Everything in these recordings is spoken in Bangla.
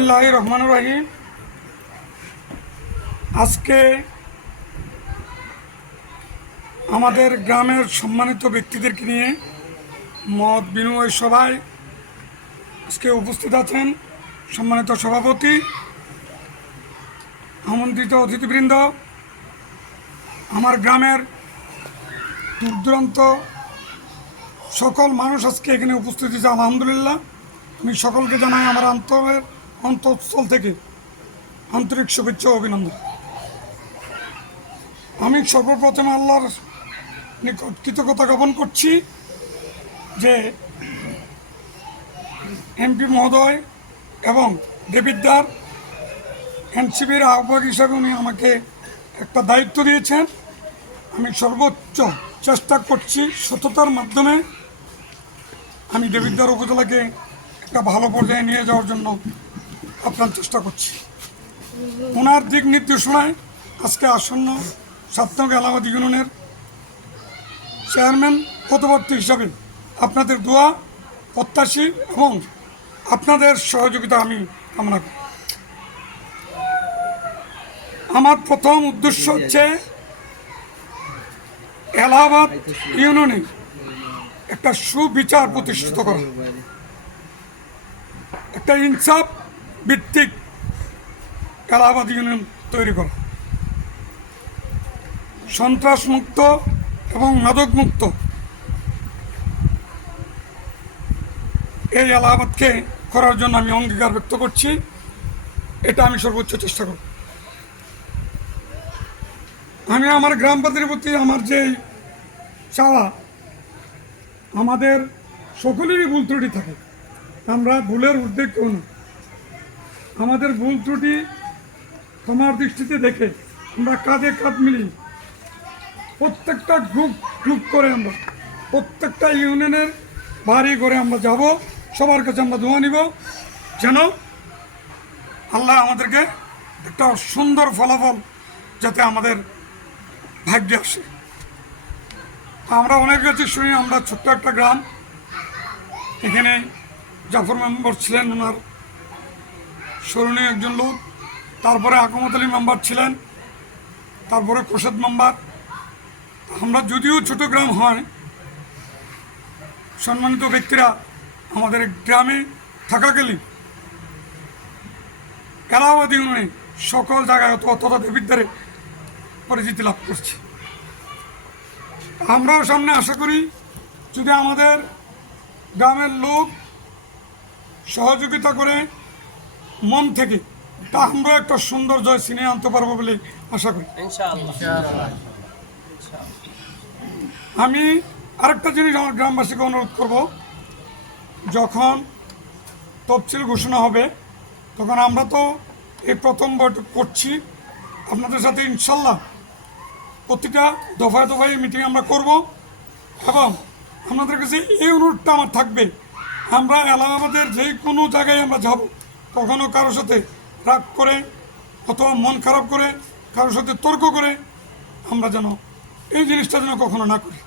বিসমিল্লাহির রহমানির রহিম। আজকে আমাদের গ্রামের সম্মানিত ব্যক্তিদেরকে নিয়ে মত বিনিময় সভায় আজকে উপস্থিত আছেন সম্মানিত সভাপতি, আমন্ত্রিত অতিথিবৃন্দ, আমার গ্রামের দূর দূরান্ত সকল মানুষ আজকে এখানে উপস্থিত হয়েছে। আলহামদুলিল্লাহ, আমি সকলকে জানাই আমার অন্তঃস্থল থেকে আন্তরিক শুভেচ্ছা ও অভিনন্দন। আমি সর্বপ্রথম আল্লাহর নিকট কৃতজ্ঞতা জ্ঞাপন করছি যে এমপি মহোদয় এবং দেবিদ্দার এনসিপির আহ্বায়ক হিসাবে উনি আমাকে একটা দায়িত্ব দিয়েছেন। আমি সর্বোচ্চ চেষ্টা করছি সততার মাধ্যমে আমি দেবিদ্দার উপজেলাকে একটা ভালো পর্যায়ে নিয়ে যাওয়ার জন্য আপ্রাণ চেষ্টা করছি। ওনার দিক নির্দেশনায় আজকে আসন্ন 7 নং এলাহাবাদ ইউনিয়নের চেয়ারম্যান পদপ্রার্থী হিসাবে আপনাদের দোয়া প্রত্যাশী এবং আপনাদের সহযোগিতা আমি কামনা করি। আমার প্রথম উদ্দেশ্য হচ্ছে এলাহাবাদ ইউনিয়নে একটা সুবিচার প্রতিষ্ঠিত করা, একটা ইনসাফ ভিত্তিক এলাহাবাদ ইউনিয়ন তৈরি করা, সন্ত্রাস মুক্ত এবং মাদক মুক্ত এই এলাহাবাদকে করার জন্য আমি অঙ্গীকার ব্যক্ত করছি। এটা আমি সর্বোচ্চ চেষ্টা করব। আমি আমার গ্রামবাসীর প্রতি আমার যে চাওয়া, আমাদের সকলেরই ভুল ত্রুটি থাকে, আমরা ভুলের ঊর্ধ্বে কেউ না। আমাদের ভুল ত্রুটি তোমার দৃষ্টিতে দেখে আমরা কাঁধে কাঁধ মিলি প্রত্যেকটা গ্রুপ করে আমরা প্রত্যেকটা ইউনিয়নের বাড়ি করে আমরা যাব, সবার কাছে আমরা দোয়া নিব যেন আল্লাহ আমাদেরকে একটা সুন্দর ফলাফল যাতে আমাদের ভাগ্যে আসে। আমরা অনেক কাছে শুনি, আমরা ছোট্ট একটা গ্রাম, এখানে জাফর মেম্বার ছিলেন, ওনার স্মরণীয় একজন লোক, তারপরে আকমত আলী মেম্বার ছিলেন, তারপরে কোষাদ মেম্বার। আমরা যদিও ছোট গ্রাম হয়, সম্মানিত ব্যক্তিরা আমাদের গ্রামে থাকাকালীন এলাহাবাদ ইউনিয়নে সকল জায়গায় তথা দেবিদ্বারে পরিচিতি লাভ করছে। আমরাও সামনে আশা করি যদি আমাদের গ্রামের লোক সহযোগিতা করে মন থেকে, তা আমরা একটা সুন্দর জয় ছিনিয়ে আনতে পারবো বলে আশা করি। আমি আরেকটা জিনিস আমার গ্রামবাসীকে অনুরোধ করব, যখন তফসিল ঘোষণা হবে তখন আমরা তো এই প্রথম বৈঠক করছি আপনাদের সাথে, ইনশাল্লাহ প্রতিটা দফায় দফায় মিটিং আমরা করব এবং আপনাদের কাছে এই অনুরোধটা আমার থাকবে, আমরা এলাহাবাদের যে কোনো জায়গায় আমরা যাব, কখনো কারোর সাথে রাগ করে অথবা মন খারাপ করে কারোর সাথে তর্ক করে আমরা যেন এই জিনিসটা যেন কখনো না করি।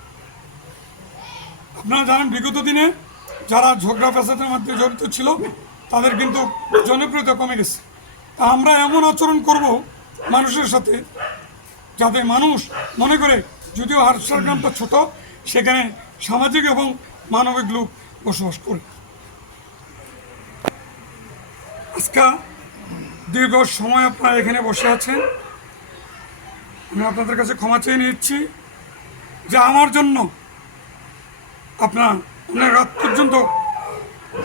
আপনারা জানেন বিগত দিনে যারা ঝগড়া ফ্যাসাদের মধ্যে জড়িত ছিল তাদের কিন্তু জনপ্রিয়তা কমে গেছে। তা আমরা এমন আচরণ করব মানুষের সাথে যাতে মানুষ মনে করে, যদিও হারসার গ্রামটা ছোট, সেখানে সামাজিক এবং মানবিক লোক বসবাস করে। আজকে দীর্ঘ সময় আপনারা এখানে বসে আছেন, আমি আপনাদের কাছে ক্ষমা চেয়ে নিচ্ছি যে আমার জন্য আপনারা অনেক রাত পর্যন্ত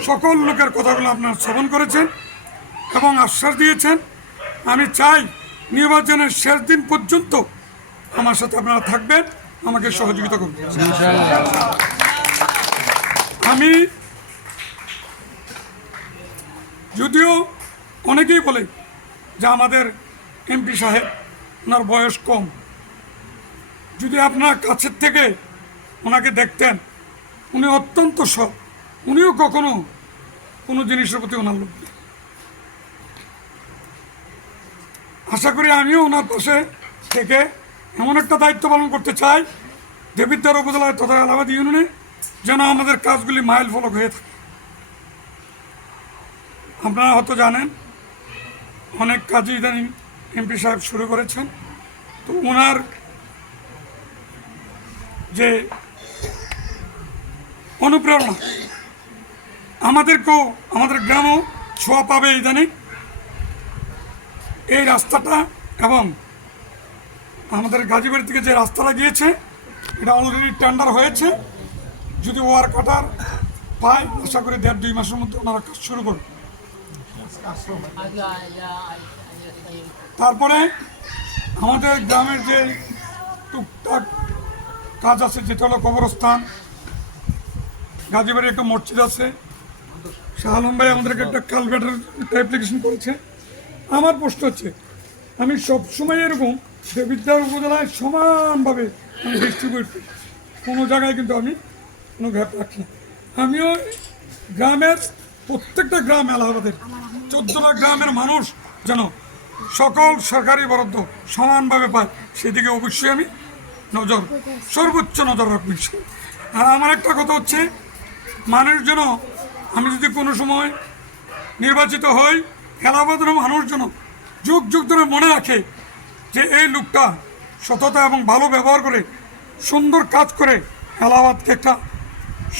সকল লোকের কথাগুলো আপনারা শ্রবণ করেছেন এবং আশ্বাস দিয়েছেন। আমি চাই নির্বাচনের শেষ দিন পর্যন্ত আমার সাথে আপনারা থাকবেন, আমাকে সহযোগিতা করবেন। আমি যদিও অনেকেই বলে যে আমাদের এমপি সাহেব ওনার বয়স কম, যদি আপনার কাছের থেকে ওনাকে দেখতেন, উনি অত্যন্ত সৎ, উনিও কখনো কোনো জিনিসের প্রতি ওনার লোক নেই। আশা করি আমিও ওনার পাশে থেকে এমন একটা দায়িত্ব পালন করতে চাই দেবিদ্বার উপজেলায় তথা এলাহাবাদ ইউনিয়নে যেন আমাদের কাজগুলি মাইল ফলক হয়ে থাকে। আপনারা হয়তো জানেন অনেক কাজই ইদানিং এমপি সাহেব শুরু করেছেন। তো ওনার যে অনুপ্রেরণা আমাদেরকেও, আমাদের গ্রামও ছোঁয়া পাবে ইদানিং। এই রাস্তাটা এবং আমাদের গাজীবাড়ি থেকে যে রাস্তাটা গিয়েছে এটা অলরেডি টেন্ডার হয়েছে। যদি ওয়ার কাটার পায় আশা করি 1.5-2 মাসের মধ্যে ওনারা কাজ শুরু করবে। তারপরে আমাদের গ্রামের যে টুকটাক কাজ আছে যেটা হলো কবরস্থান, গাজীবাড়ি একটা মসজিদ আছে, শাহ আলম ভাই আমাদেরকে একটা কালভেটের অ্যাপ্লিকেশন করেছে। আমার প্রশ্ন হচ্ছে আমি সবসময় এরকম দেবিদ্বার উপজেলায় সমানভাবে আমি ডিস্ট্রিবিউট করি, কোনো জায়গায় কিন্তু আমি কোনো গ্যাপ রাখি না। আমিও গ্রামের প্রত্যেকটা গ্রাম এলাহাবাদের 14টা গ্রামের মানুষ যেন সকল সরকারি বরাদ্দ সমানভাবে পায় সেদিকে অবশ্যই আমি সর্বোচ্চ নজর রাখবো। আর আমার একটা কথা হচ্ছে মানুষ যেন, আমি যদি কোনো সময় নির্বাচিত হই, এলাহাবাদের মানুষ যেন যুগ যুগ ধরে মনে রাখে যে এই লোকটা সততা এবং ভালো ব্যবহার করে সুন্দর কাজ করে এলাহাবাদকে একটা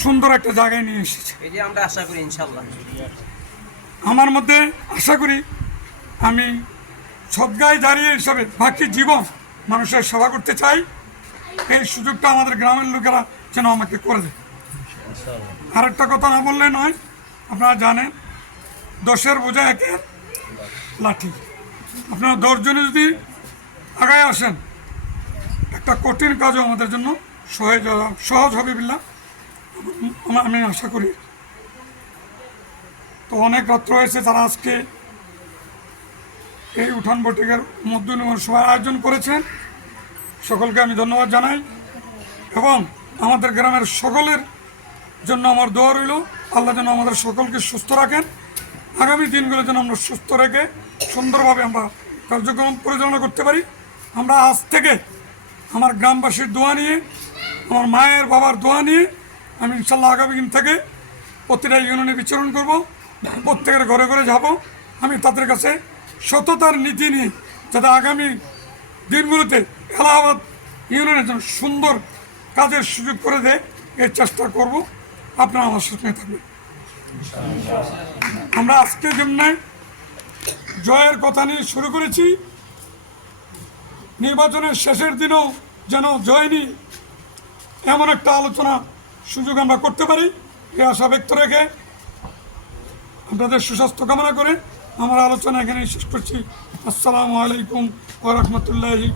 সুন্দর একটা জায়গায় নিয়ে এসেছে। এই যে আমরা আশা করি ইনশাআল্লাহ। আমার মধ্যে আশা করি আমি সদ্গায় দাঁড়িয়ে হিসাবে বাকি জীবন মানুষের সেবা করতে চাই। এই সুযোগটা আমাদের গ্রামের লোকেরা যেন আমাকে করে দেয়। আর একটা কথা না বললে নয়, আপনারা জানেন 10-এর বোঝা 1-এর লাঠি। আপনারা 10 জনে যদি আগায় আসেন একটা কঠিন কাজও আমাদের জন্য সহজ হবে বিল্লাহ, আমি আশা করি। তো অনেক রাত্র হয়েছে, তারা আজকে এই উঠান বৈঠকের মধ্য সভার আয়োজন করেছেন, সকলকে আমি ধন্যবাদ জানাই। এবং আমাদের গ্রামের সকলের জন্য আমার দোয়া রইল, আল্লাহ যেন আমাদের সকলকে সুস্থ রাখেন। আগামী দিনগুলো যেন আমরা সুস্থ রেখে সুন্দরভাবে আমরা কার্যক্রম পরিচালনা করতে পারি। আমরা আজ থেকে আমার গ্রামবাসীর দোয়া নিয়ে, আমার মায়ের বাবার দোয়া নিয়ে আমি ইনশাল্লাহ আগামী দিন থেকে প্রতিটা ইউনিয়নে বিচরণ করব, প্রত্যেকের ঘরে ঘরে যাব। আমি তাদের কাছে সততার নীতি নিয়ে যাতে আগামী দিনগুলোতে এলাহাবাদ ইউনিয়নের জন্য সুন্দর কাজের সুযোগ করে দেয় এর চেষ্টা করব। আপনারা আমার সঙ্গে থাকবেন। আমরা আজকের জন্য জয়ের কথা নিয়ে শুরু করেছি, নির্বাচনের শেষের দিনও যেন জয় নিয়ে এমন একটা আলোচনা সুযোগ আমরা করতে পারি এই আশা ব্যক্ত রেখে আপনাদের সুস্বাস্থ্য কামনা করে আমার আলোচনা এখানে শেষ করছি। আসসালামু আলাইকুম ওয়া রাহমাতুল্লাহি